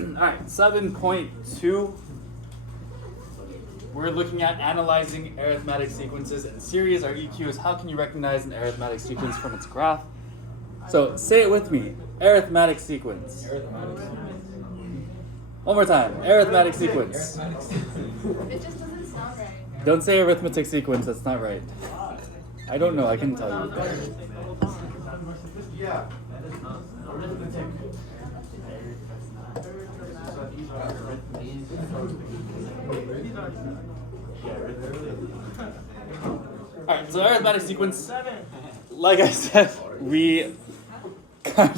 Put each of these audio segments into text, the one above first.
Alright, 7.2. We're looking at analyzing arithmetic sequences in series. Our EQ is how can you recognize an arithmetic sequence from its graph? So say it with me. Arithmetic sequence. One more time. Arithmetic sequence. It just doesn't sound right. Don't say arithmetic sequence. That's not right. I don't know. I can tell you. Yeah, that is not arithmetic. Alright, so arithmetic sequence. Like I said, we kind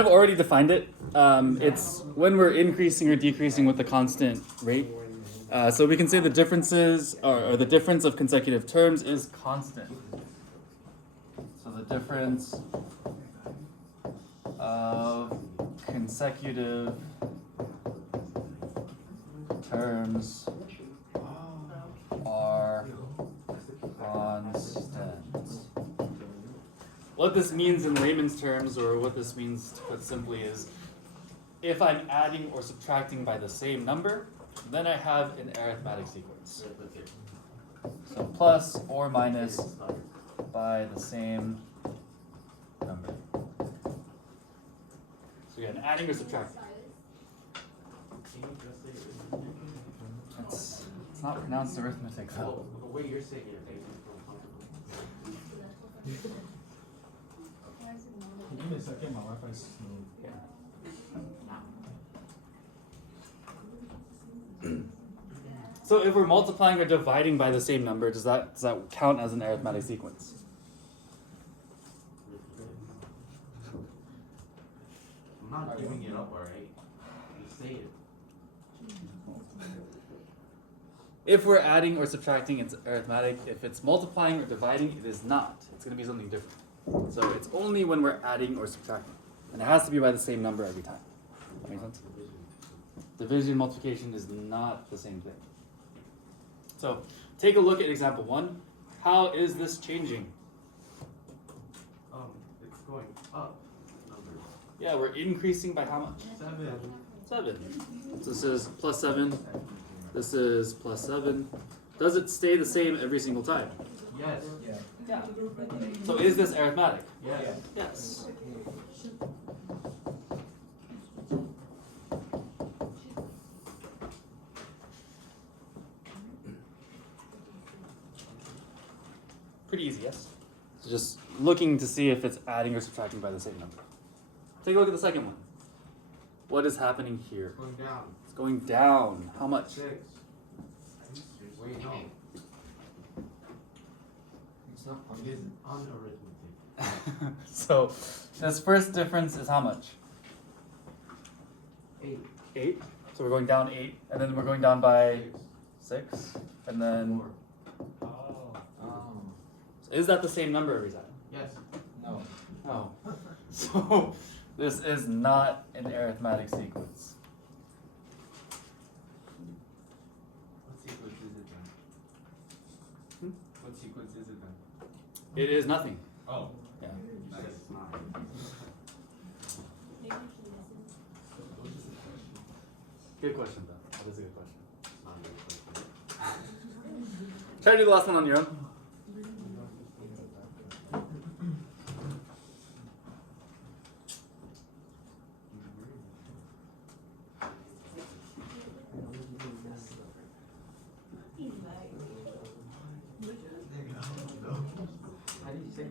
of already defined it. It's when we're increasing or decreasing with the constant rate. So we can say the differences or the difference of consecutive terms is constant. So the difference of consecutive terms are constant. What this means in layman's terms, or what this means to put simply, is if I'm adding or subtracting by the same number, then I have an arithmetic sequence. So plus or minus by the same number. So again, adding or subtracting. It's not pronounced arithmetic though. The way you're saying it makes me feel Give me a second, my Wi-Fi's slow. So if we're multiplying or dividing by the same number, does that count as an arithmetic sequence? I'm not giving it up, alright? Just say it. If we're adding or subtracting, it's arithmetic. If it's multiplying or dividing, it is not. It's going to be something different. So it's only when we're adding or subtracting. And it has to be by the same number every time. That makes sense? Division and multiplication is not the same thing. So take a look at example 1. How is this changing? It's going up. Numbers. Yeah, we're increasing by how much? 7. 7. So this is plus 7. This is plus 7. Does it stay the same every single time? Yes. Yeah. So is this arithmetic? Yes. Yes. Pretty easy, yes? So just looking to see if it's adding or subtracting by the same number. Take a look at the second one. What is happening here? Going down. It's going down. How much? 6. Wait, no. It's not unarithmetic. So this first difference is how much? 8. 8. So we're going down 8, and then we're going down by 6, and then 4. so is that the same number every time? Yes. No. No. So this is not an arithmetic sequence. What sequence is it then? What sequence is it then? It is nothing. Oh. Yeah. Nice. It's not. Good question, though. That is a good question. It's not a good question. Try to do the last one on your own. How do you say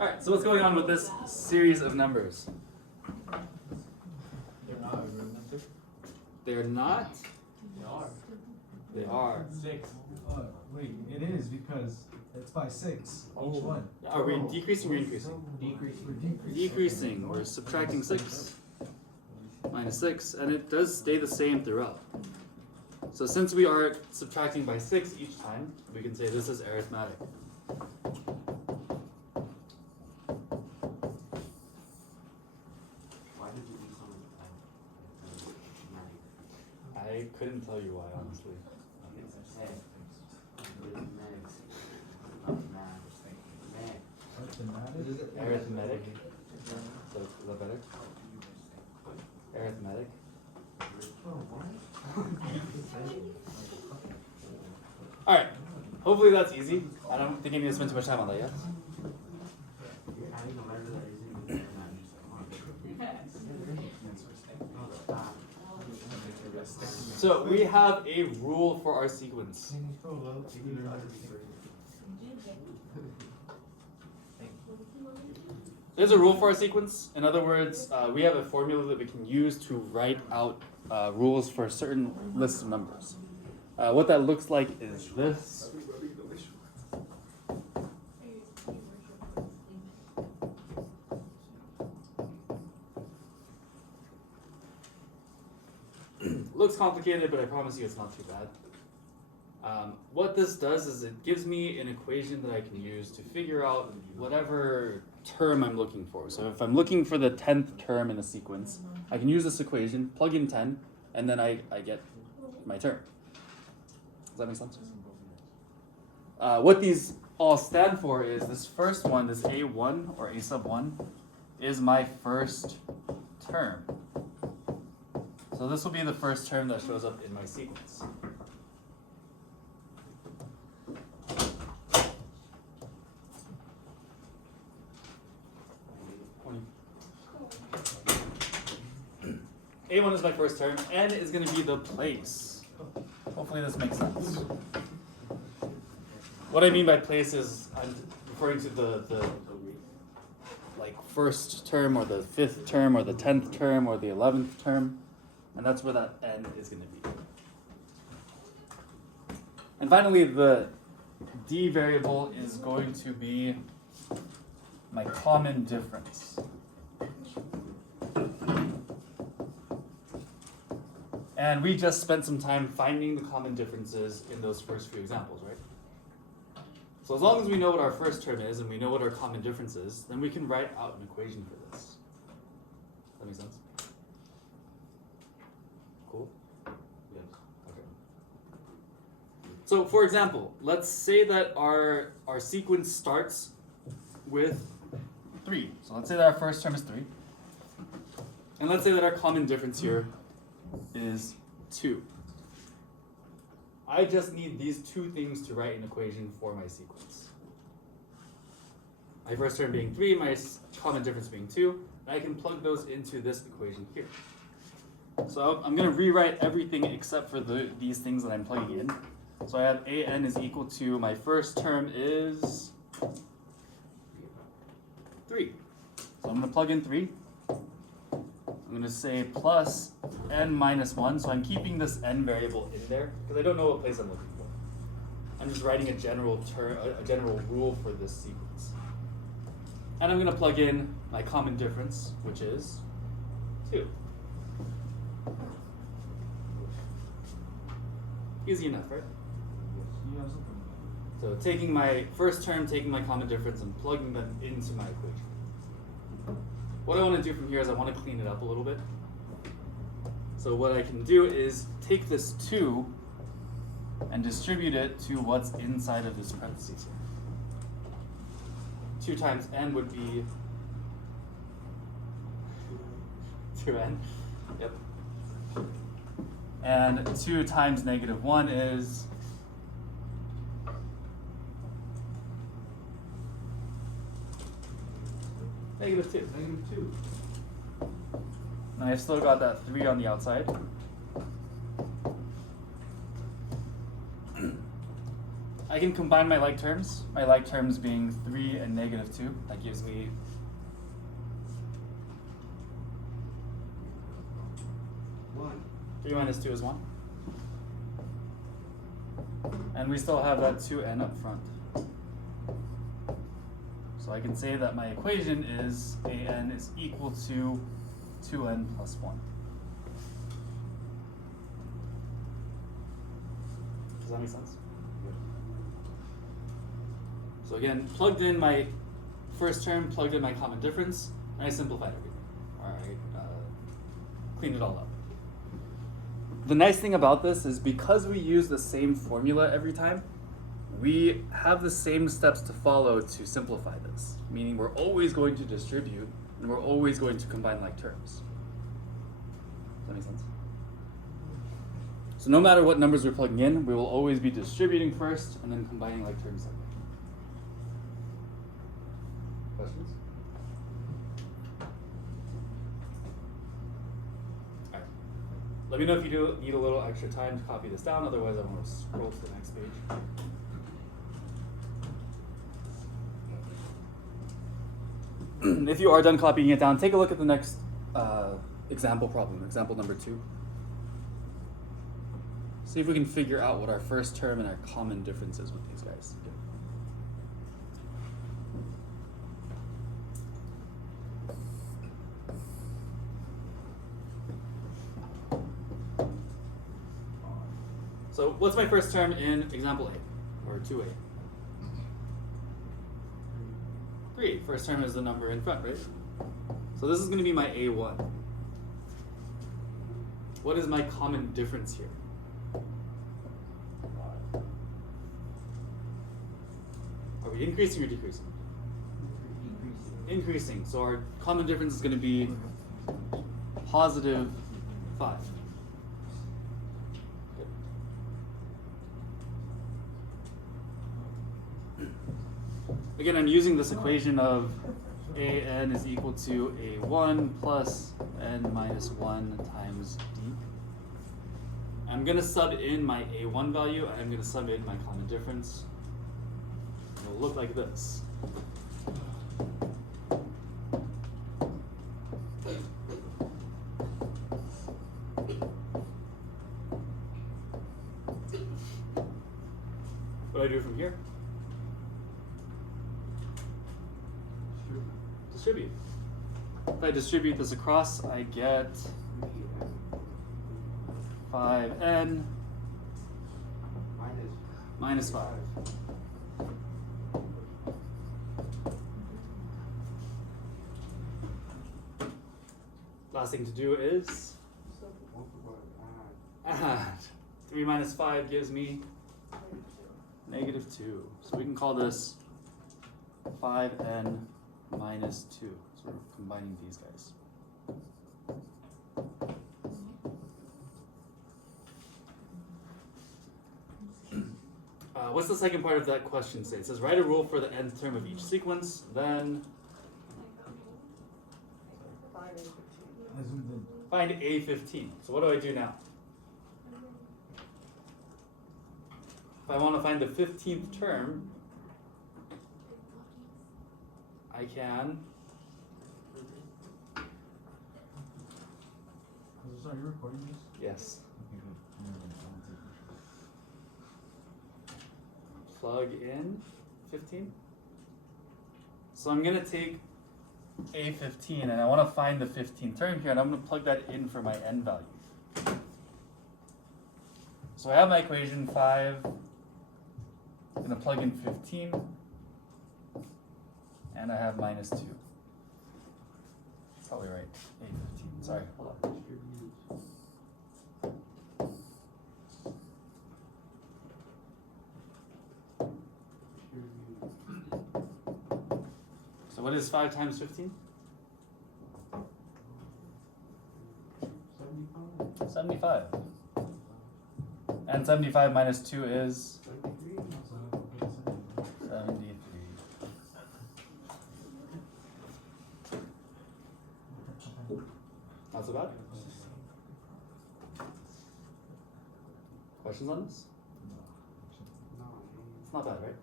Alright, so what's going on with this series of numbers? They're not arithmetic. They're not? They are. They are. 6. Wait, it is because it's by 6 each one. Are we decreasing or increasing? We're decreasing. Decreasing. We're subtracting 6 minus 6, and it does stay the same throughout. So since we are subtracting by 6 each time, we can say this is arithmetic. I couldn't tell you why, honestly. Arithmetic. So is that better? Arithmetic. Alright. Hopefully that's easy. I don't think I need to spend too much time on that yet. So we have a rule for our sequence. There's a rule for our sequence. In other words, we have a formula that we can use to write out rules for certain lists of numbers. What that looks like is this. Looks complicated, but I promise you it's not too bad. What this does is it gives me an equation that I can use to figure out whatever term I'm looking for. So if I'm looking for the 10th term in a sequence, I can use this equation, plug in 10, and then I get my term. Does that make sense? What these all stand for is this first one, this A1 or A sub 1, is my first term. So this will be the first term that shows up in my sequence. A1 is my first term, N is going to be the place. Hopefully this makes sense. What I mean by place is I'm referring to the like first term or the 5th term or the 10th term or the 11th term, and that's where that N is going to be. And finally, the D variable is going to be my common difference. And we just spent some time finding the common differences in those first few examples, right? So as long as we know what our first term is and we know what our common difference is, then we can write out an equation for this. Does that make sense? Cool? Yes. Okay. So for example, let's say that our sequence starts with 3. So let's say that our first term is 3. And let's say that our common difference here is 2. I just need these two things to write an equation for my sequence. My first term being 3, my common difference being 2, and I can plug those into this equation here. So I'm going to rewrite everything except for these things that I'm plugging in. So I have AN is equal to, my first term is 3. So I'm going to plug in 3. I'm going to say plus n minus 1, so I'm keeping this n variable in there because I don't know what place I'm looking for. I'm just writing a general rule for this sequence. And I'm going to plug in my common difference, which is 2. Easy enough, right? So taking my first term, taking my common difference, and plugging them into my equation. What I want to do from here is I want to clean it up a little bit. So what I can do is take this 2 and distribute it to what's inside of this parentheses here. 2 times n would be 2n. Yep. And 2 times negative 1 is negative 2. Negative 2. And I've still got that 3 on the outside. I can combine my like terms. My like terms being 3 and negative 2. That gives me 1. 3 minus 2 is 1. And we still have that 2n up front. So I can say that my equation is an is equal to 2n plus 1. Does that make sense? Yes. So again, plugged in my first term, plugged in my common difference, and I simplified everything. Alright, cleaned it all up. the nice thing about this is because we use the same formula every time, we have the same steps to follow to simplify this. Meaning we're always going to distribute and we're always going to combine like terms. Does that make sense? So no matter what numbers we're plugging in, we will always be distributing first and then combining like terms second. Questions? Alright. Let me know if you do need a little extra time to copy this down, otherwise I want to scroll to the next page. If you are done copying it down, take a look at the next example problem, example number 2. See if we can figure out what our first term and our common difference is with these guys. So what's my first term in example A, or 2A? 3. First term is the number in front, right? So this is going to be my A1. What is my common difference here? Are we increasing or decreasing? Increasing. So our common difference is going to be positive 5. Again, I'm using this equation of an is equal to a1 plus n minus 1 times d. I'm going to sub in my a1 value, and I'm going to sub in my common difference. It'll look like this. What do I do from here? Distribute. If I distribute this across, I get 5n minus 5. Last thing to do is add. 3 minus 5 gives me negative 2. So we can call this 5n minus 2. So we're combining these guys. What's the second part of that question say? It says write a rule for the nth term of each sequence, then find A15. So what do I do now? If I want to find the 15th term, I can. Are you recording this? Yes. Plug in 15. So I'm going to take A15 and I want to find the 15th term here, and I'm going to plug that in for my n value. So I have my equation 5. I'm going to plug in 15. And I have minus 2. That's how we write A15. Sorry, hold on. So what is 5 times 15? 75. And 75 minus 2 is 73. Not so bad. Questions on this? It's not bad, right?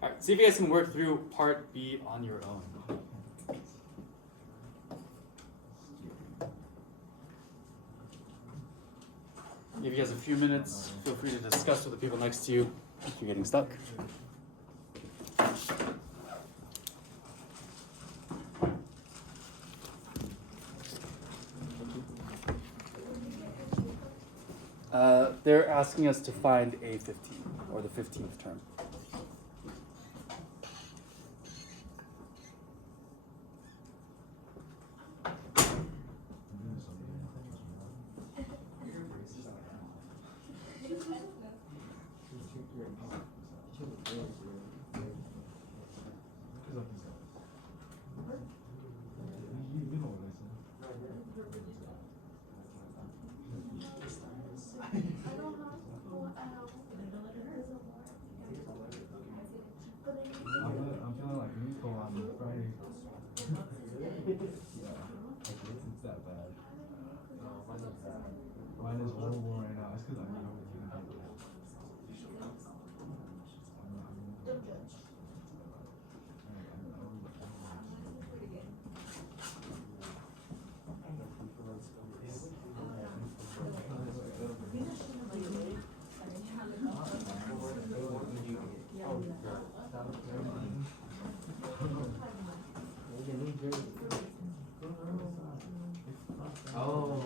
Alright, see if you guys can work through part B on your own. Give you guys a few minutes. Feel free to discuss with the people next to you if you're getting stuck. They're asking us to find A15, or the 15th term. Mine is horrible right now. It's because I need to. Don't judge. Oh.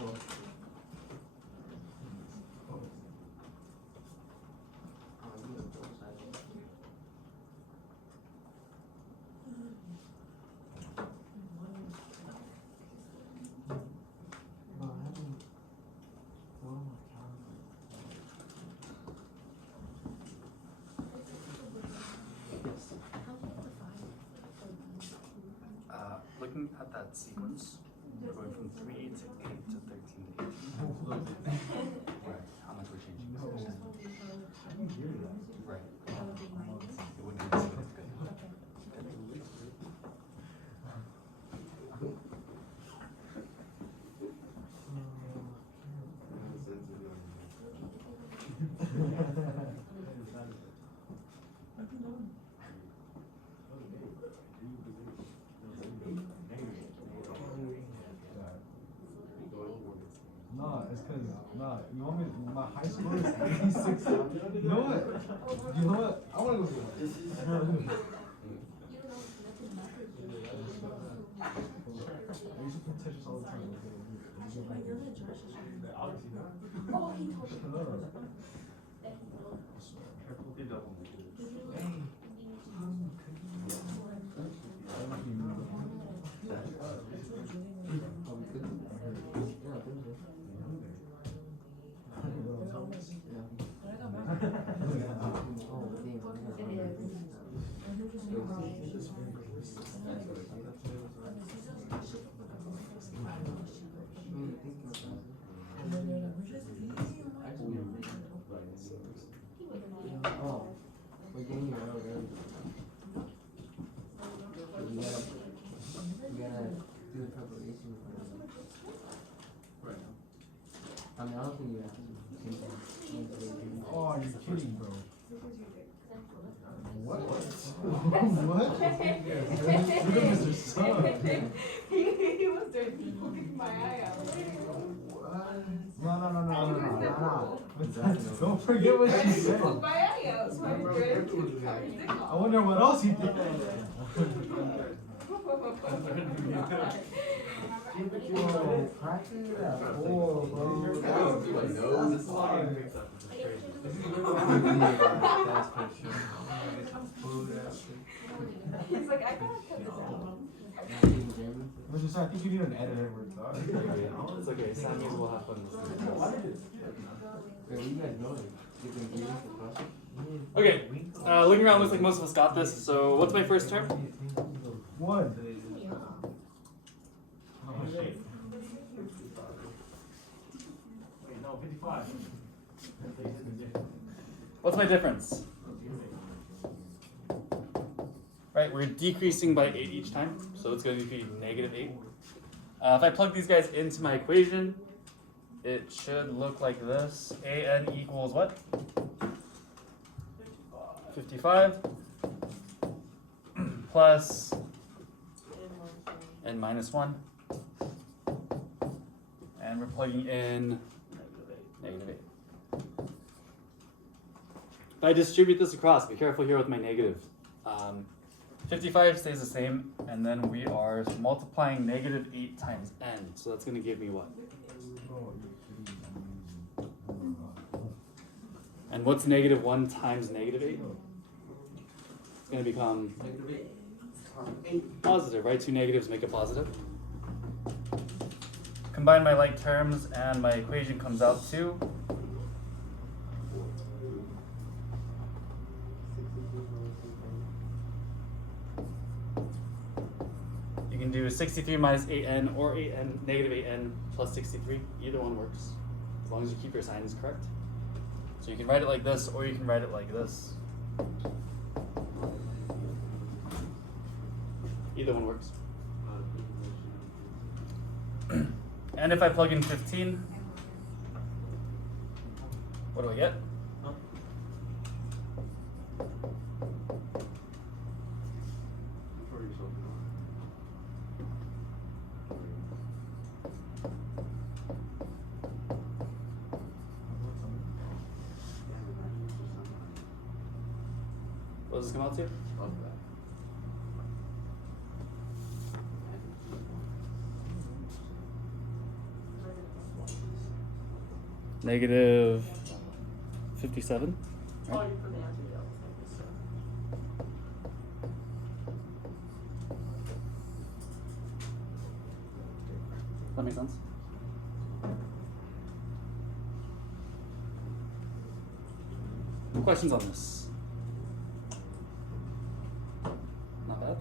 Looking at that sequence, we're going from 3 to 8 to 13 to 18. Right. How much we're changing? No. Right. It wouldn't be good. Nah, it's because, you want me, my high score is 86. You know what? You know what? I want to go see one. I used to play Tetris all the time. Oh, he told me. Shut up. That he told me. Oh, we're getting you out early. You gotta do the preparation for it. Right. I mean, I don't think you have to change the Oh, you're kidding, bro. What? What? Look at Mr. Sun. He was doing my eye out. No. Don't forget what she said. Poke my eye out, so I'm good. Cut his dick I off. wonder what else he did. Oh, practice that. Oh, bro. That's for sure. He's like, I gotta cut this out. Mr. Sun, I think you need an editor. It's okay. Sammy's will have fun listening. Where you guys going? Get the ingredients across it? Okay. Looking around, looks like most of us got this. So, what's my first term? One. Oh, shit. Wait, no, 55. What's my difference? Right, we're decreasing by 8 each time, so it's going to be negative 8. If I plug these guys into my equation, it should look like this. AN equals what? 55 plus n minus 1. And we're plugging in negative 8. If I distribute this across, be careful here with my negative. 55 stays the same, and then we are multiplying negative 8 times n. So that's going to give me what? And what's negative 1 times negative 8? It's going to become positive, right? 2 negatives make a positive. Combine my like terms, and my equation comes out to you can do 63 minus 8n or 8n, negative 8n plus 63. Either one works, as long as you keep your signs correct. So you can write it like this, or you can write it like this. Either one works. And if I plug in 15, What do I get? What does this come out to? Negative 57. Right? That makes sense. Questions on this? Not bad.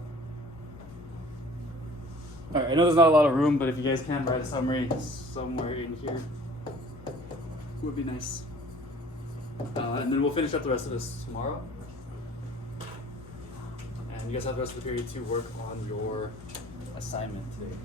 Alright, I know there's not a lot of room, but if you guys can write a summary somewhere in here, would be nice. And then we'll finish up the rest of this tomorrow. And you guys have the rest of the period to work on your assignment today.